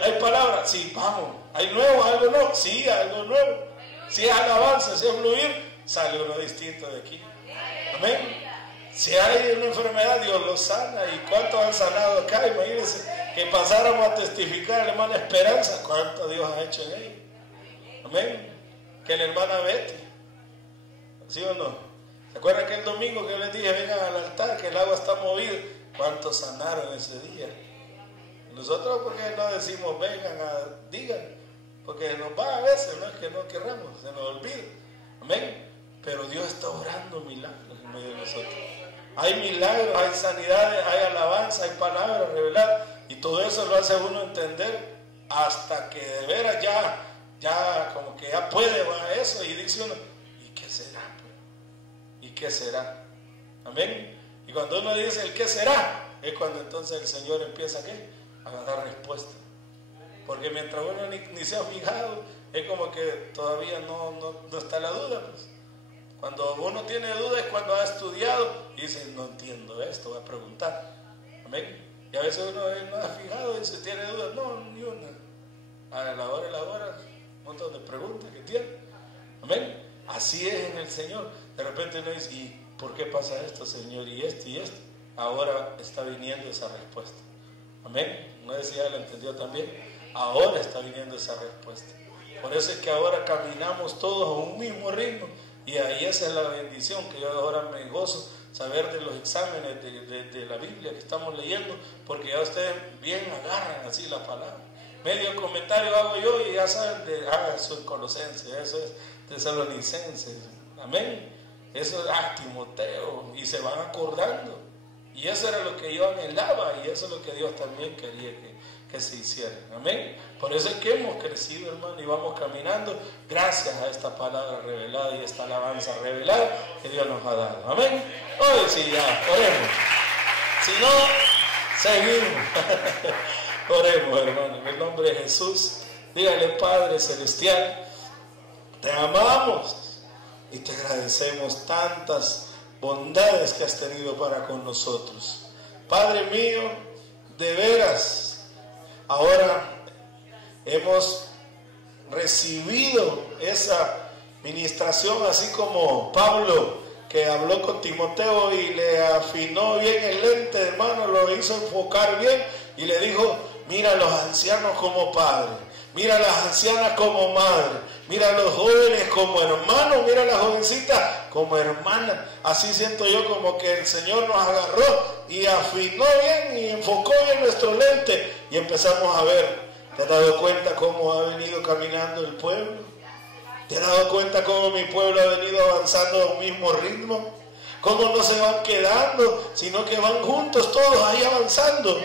Hay palabras, sí, vamos. Hay nuevo, algo nuevo. Sí, algo nuevo. Si es alabanza, si es fluir, sale uno distinto de aquí. Amén. Si hay una enfermedad, Dios lo sana. ¿Y cuántos han sanado acá? Imagínense que pasáramos a testificar a la hermana Esperanza. ¿Cuánto Dios ha hecho en ella? Amén. Que la hermana Betty. ¿Sí o no? ¿Se acuerdan que el domingo que yo les dije, vengan al altar, que el agua está movida? ¿Cuántos sanaron ese día? Nosotros, ¿por qué no decimos, vengan, digan? Porque nos va a veces, no es que no querramos, se nos olvida. Amén. Pero Dios está obrando milagros en medio de nosotros. Hay milagros, hay sanidades, hay alabanza, hay palabras reveladas. Y todo eso lo hace uno entender hasta que de veras ya como que ya puede va eso. Y dice uno, ¿y qué será? ¿Y qué será? Amén. Y cuando uno dice el qué será, es cuando entonces el Señor empieza a dar respuesta. Porque mientras uno ni se ha fijado, es como que todavía no está la duda. Pues. Cuando uno tiene duda es cuando ha estudiado y dice, no entiendo esto, voy a preguntar. Amén. Y a veces uno no ha fijado y se tiene dudas. No, ni una. A la hora, un montón de preguntas que tiene. Amén. Así es en el Señor. De repente uno dice, ¿y por qué pasa esto, Señor? Y esto y esto. Ahora está viniendo esa respuesta. Amén. No sé si ya lo entendió también. Ahora está viniendo esa respuesta. Por eso es que ahora caminamos todos a un mismo ritmo. Y ahí esa es la bendición que yo ahora me gozo. Saber de los exámenes de la Biblia que estamos leyendo. Porque ya ustedes bien agarran así la palabra. Medio comentario hago yo y ya saben eso es Colosenses, eso es Tesalonicenses. Amén. Eso es Timoteo. Y se van acordando. Y eso era lo que yo anhelaba. Y eso es lo que Dios también quería que se hiciera. Amén. Por eso es que hemos crecido, hermano, y vamos caminando gracias a esta palabra revelada y esta alabanza revelada que Dios nos ha dado. Amén. Hoy sí, ya, oremos. Si no, seguimos. Oremos, hermano, en el nombre de Jesús. Dígale, Padre Celestial, te amamos y te agradecemos tantas bondades que has tenido para con nosotros. Padre mío, de veras, ahora hemos recibido esa ministración, así como Pablo que habló con Timoteo y le afinó bien el lente, hermano, lo hizo enfocar bien y le dijo, mira a los ancianos como padres, mira a las ancianas como madres, mira a los jóvenes como hermanos, mira a las jovencitas como hermanas. Así siento yo como que el Señor nos agarró y afinó bien y enfocó bien nuestro lente y empezamos a ver. ¿Te has dado cuenta cómo ha venido caminando el pueblo? ¿Te has dado cuenta cómo mi pueblo ha venido avanzando a un mismo ritmo? Cómo no se van quedando, sino que van juntos todos ahí avanzando.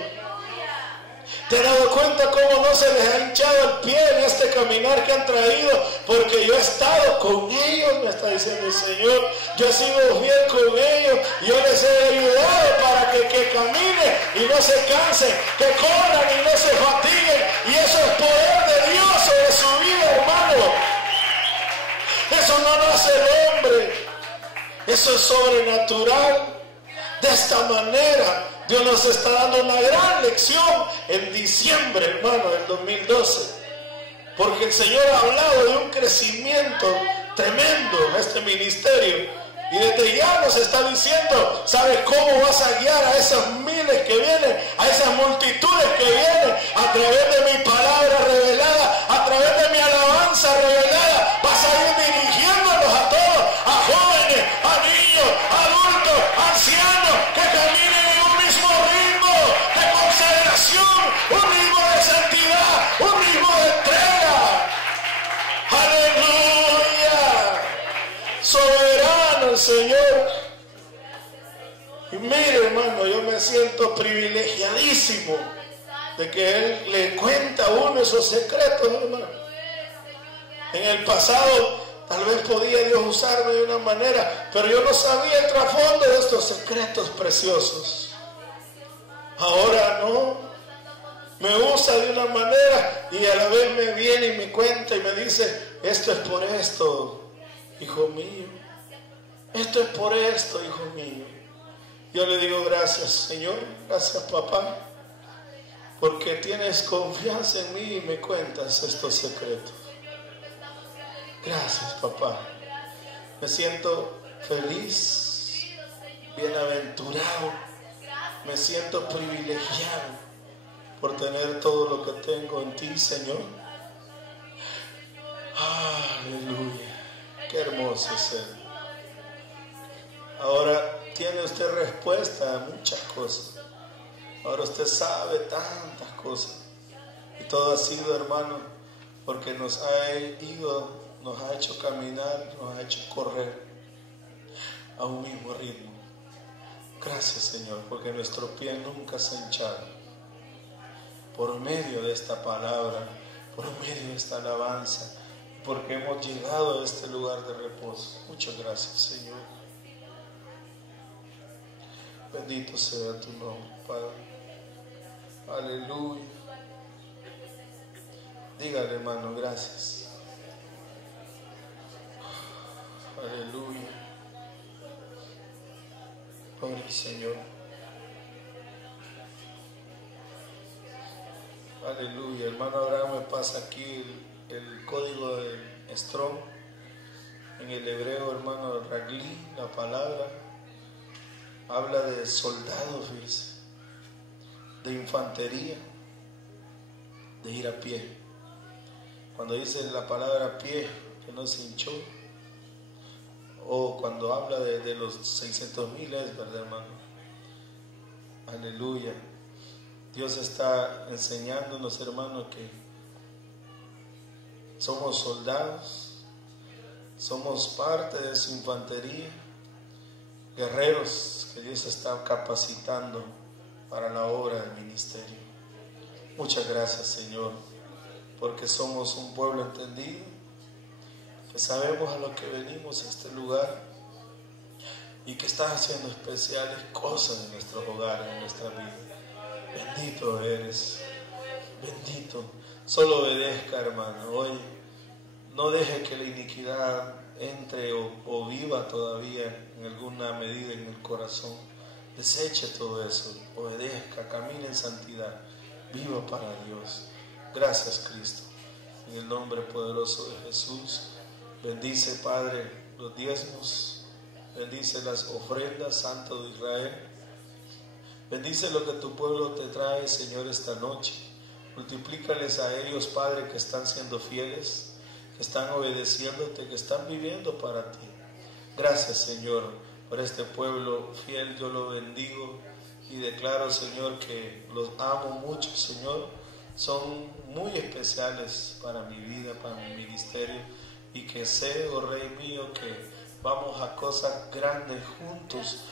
¿Te has dado cuenta cómo no se les ha hinchado el pie en este caminar que han traído? Porque yo he estado con ellos, me está diciendo el Señor. Yo he sido fiel con ellos. Yo les he ayudado para que caminen y no se cansen, que corran y no se fatiguen. Y eso es poder de Dios sobre su vida, hermano. Eso no lo hace el hombre. Eso es sobrenatural. De esta manera Dios nos está dando una gran lección en diciembre, hermano, del 2012. Porque el Señor ha hablado de un crecimiento tremendo en este ministerio. Y desde ya nos está diciendo, ¿sabes cómo vas a guiar a esos miles que vienen, a esas multitudes que vienen a través de mi palabra revelada, a través de mi alabanza revelada? Vas a ir dirigiéndolos a todos, a jóvenes, a niños, a adultos, a ancianos, que caminen en un mismo ritmo de consagración, un ritmo de santidad, un ritmo de entrega. ¡Aleluya! Soberano el Señor. Y mire, hermano, yo me siento privilegiadísimo de que Él le cuenta a uno esos secretos, hermano. En el pasado tal vez podía Dios usarme de una manera, pero yo no sabía el trasfondo de estos secretos preciosos. Ahora no, me usa de una manera y a la vez me viene y me cuenta y me dice, esto es por esto, hijo mío. Esto es por esto, hijo mío. Yo le digo gracias, Señor, gracias, papá, porque tienes confianza en mí y me cuentas estos secretos. Gracias, papá. Me siento feliz, bienaventurado, me siento privilegiado por tener todo lo que tengo en ti, Señor. Aleluya, qué hermoso es Él. Ahora tiene usted respuesta a muchas cosas. Ahora usted sabe tantas cosas. Y todo ha sido, hermano, porque nos ha hecho caminar, nos ha hecho correr a un mismo ritmo. Gracias, Señor, porque nuestro pie nunca se ha hinchado. Por medio de esta palabra, por medio de esta alabanza, porque hemos llegado a este lugar de reposo. Muchas gracias, Señor. Bendito sea tu nombre, Padre. Aleluya. Dígale, hermano, gracias. Aleluya. Gloria al Señor. Aleluya. Hermano Abraham me pasa aquí el código de Strong. En el hebreo, hermano Ragli, la palabra habla de soldado, fíjese, de infantería, de ir a pie. Cuando dice la palabra pie, que no se hinchó, o cuando habla de los 600,000, es verdad, hermano. Aleluya. Dios está enseñándonos, hermano, que somos soldados, somos parte de su infantería, guerreros que Dios está capacitando para la obra del ministerio. Muchas gracias, Señor, porque somos un pueblo entendido, que sabemos a lo que venimos a este lugar y que estás haciendo especiales cosas en nuestros hogares, en nuestra vida. Bendito eres, bendito. Solo obedezca, hermano. Hoy no deje que la iniquidad entre o viva todavía en alguna medida en el corazón. Deseche todo eso, obedezca, camine en santidad, viva para Dios. Gracias, Cristo. En el nombre poderoso de Jesús, bendice, Padre, los diezmos, bendice las ofrendas, Santo de Israel. Bendice lo que tu pueblo te trae, Señor, esta noche. Multiplícales a ellos, Padre, que están siendo fieles, que están obedeciéndote, que están viviendo para ti. Gracias, Señor, por este pueblo fiel. Yo lo bendigo y declaro, Señor, que los amo mucho, Señor. Son muy especiales para mi vida, para mi ministerio, y que sé, oh Rey mío, que vamos a cosas grandes juntos,